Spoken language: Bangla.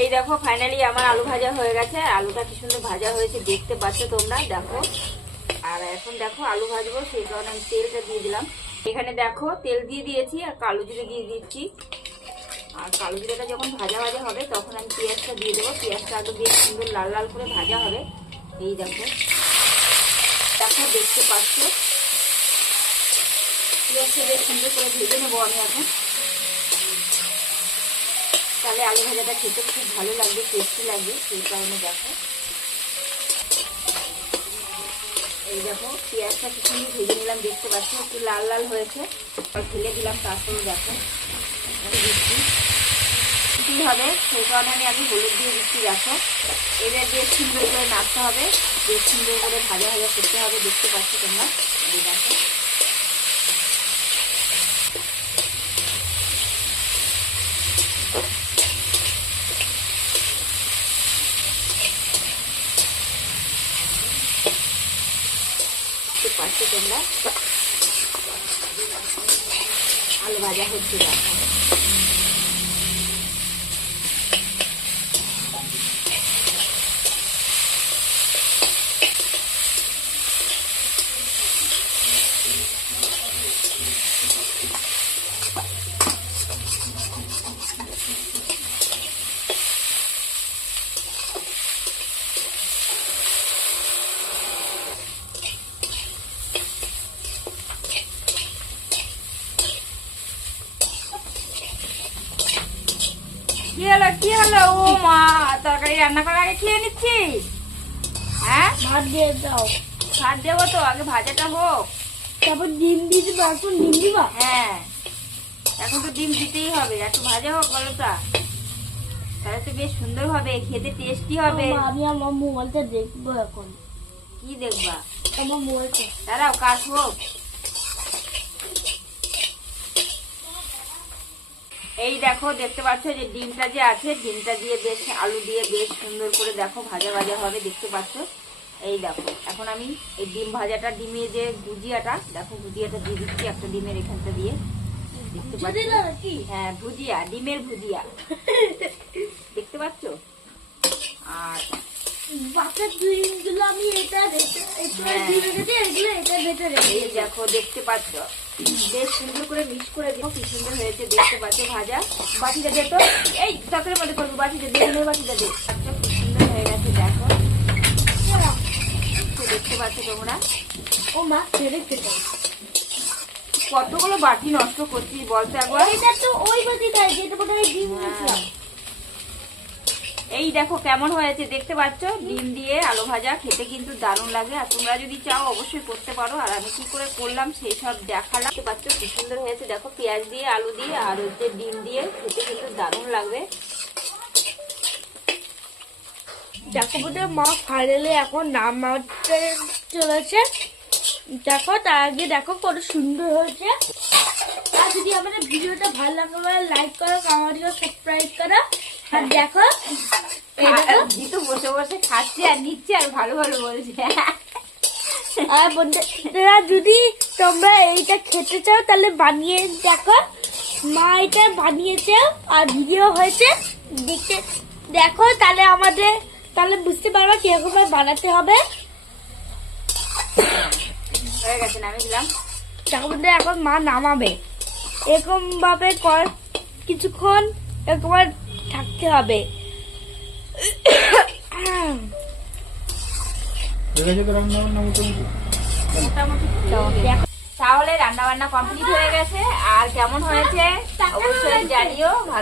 এই দেখো ফাইনালি আমার আলু ভাজা হয়ে গেছে। আলুটা কি সুন্দর ভাজা হয়েছে দেখতে পাচ্ছ তোমরা, দেখো। আর এখন দেখো আলু ভাজবো, সেই কারণে আমি তেলটা দিয়ে দিলাম। এখানে দেখো তেল দিয়ে দিয়েছি আর কালো জিরে দিয়ে দিচ্ছি। আর কালো জিরাটা যখন ভাজা ভাজা হবে তখন আমি পেঁয়াজটা দিয়ে দেবো। পেঁয়াজটা আগে দিয়ে সুন্দর লাল লাল করে ভাজা হবে। এই দেখো দেখো দেখতে পাচ্ছ পেঁয়াজটা বেশ সুন্দর করে ভেজে নেবো আমি এখন। তাহলে আলু ভাজাটা খেতে খুব ভালো লাগবে, টেস্টি লাগবে, সেই কারণে দেখো। এই দেখো পেঁয়াজটা কিছু ভেজে নিলাম, দেখতে পাচ্ছ একটু লাল লাল হয়েছে। ঢেলে দিলাম, তারপরে দেখো দিচ্ছি কি হবে, সেই কারণে আমি আগে হলুদ দিয়ে দিচ্ছি। দেখো এবার বেশ সুন্দর করে নাড়তে হবে, বেশ সুন্দর করে ভাজা ভাজা করতে হবে, দেখতে পাচ্ছ তোমরা। এই দেখো পাচ্ছ তোমরা আলু ভাজা হচ্ছে। দেখো কি হলো ও মা, তরকারি রান্না করার আগে খেয়ে নিচ্ছিস? হ্যাঁ ভাত দিয়ে দাও। ভাত দেবো তো, আগে ভাজাটা হোক, তারপর ডিম দিয়ে দিবা। এখন ডিম দিবা? হ্যাঁ এখন তো ডিম দিতেই হবে, একটু ভাজা হোক বলোটা, তাহলে তো বেশ সুন্দর হবে, খেতে টেস্টি হবে। আমি আমার মোবাইলটা দেখবো এখন। কি দেখবা? আমার মোবাইলটা দাঁড়াও কাজ হোক। এই দেখো দেখতে পাচ্ছ যে ডিমটা যে আছে, ডিমটা দিয়ে বেশ আলু দিয়ে বেশ সুন্দর করে দেখো ভাজা ভাজা হবে, দেখতে পাচ্ছ। এই দেখো এখন আমি এই ডিম ভাজাটা, ডিমের যে ভুজিয়াটা, দেখো ভুজিয়াটা দিয়ে দিচ্ছি একটা ডিমের এখানটা দিয়ে, দেখতে পাচ্ছ। হ্যাঁ ভুজিয়া, ডিমের ভুজিয়া দেখতে পাচ্ছ। আর বাচ্চার ডিমগুলো আমি এটা এই দেখো দেখতে পাচ্ছ বেশ সুন্দর করে মিক্স করে দিও, কি সুন্দর হয়েছে দেখতে পাচ্ছ ভাজা। বাটিটা দে তো, এই তরকারির মধ্যে করবো, বাটিটা দে, বাটিটা দে। কি সুন্দর হয়ে গেছে দেখো, দেখতে পাচ্ছ তোমরা। ও মা ছেড়ে খেতে কতগুলো বাটি নষ্ট করছিস বলতে একবার। এটা তো ওই বাটিটা যেটা বোধহয় ডিম দিয়েছিলাম। এই দেখো কেমন হয়েছে দেখতে পাচ্ছ, ডিম দিয়ে আলু ভাজা খেতে কিন্তু দারুণ লাগে। আর তোমরা যদি চাও অবশ্যই করতে পারো। আর আমি কি করে করলাম সেই সব দেখালাম, দেখতে পাচ্ছ কি সুন্দর হয়েছে দেখো, পেঁয়াজ দিয়ে আলু দিয়ে আর হচ্ছে ডিম দিয়ে খেতে কিন্তু দারুণ লাগবে। দেখো বোধহয় মা ফাইনালি এখন নামাতে চলেছে। দেখো তার আগে দেখো কত সুন্দর হয়েছে। আর যদি আমাদের ভিডিওটা ভালো লাগে লাইক করো, কমেন্ট করো, সাবস্ক্রাইব করো। আর দেখো জিতু বসে বসে খাচ্ছে আর নিচ্ছে আর ভালো ভালো বলছে। আর বন্ধুরা যদি তোমরা এইটা খেতে চাও তাহলে বানিয়ে দেখো, মা এটা বানিয়েছে আর ভিডিও হয়েছে, দেখতে দেখো তাহলে আমাদের তাহলে বুঝতে পারবা কিরকম বানাতে হবে। হয়ে গেছে, নামিয়ে দিলাম। দেখো বন্ধুরা এখন মা নামাবে, এরকম ভাবে কিছুক্ষণ এরকম থাকতে হবে। তাহলে রান্না বান্না কমপ্লিট হয়ে গেছে। আর কেমন হয়েছে অবশ্যই জানিও। ভালো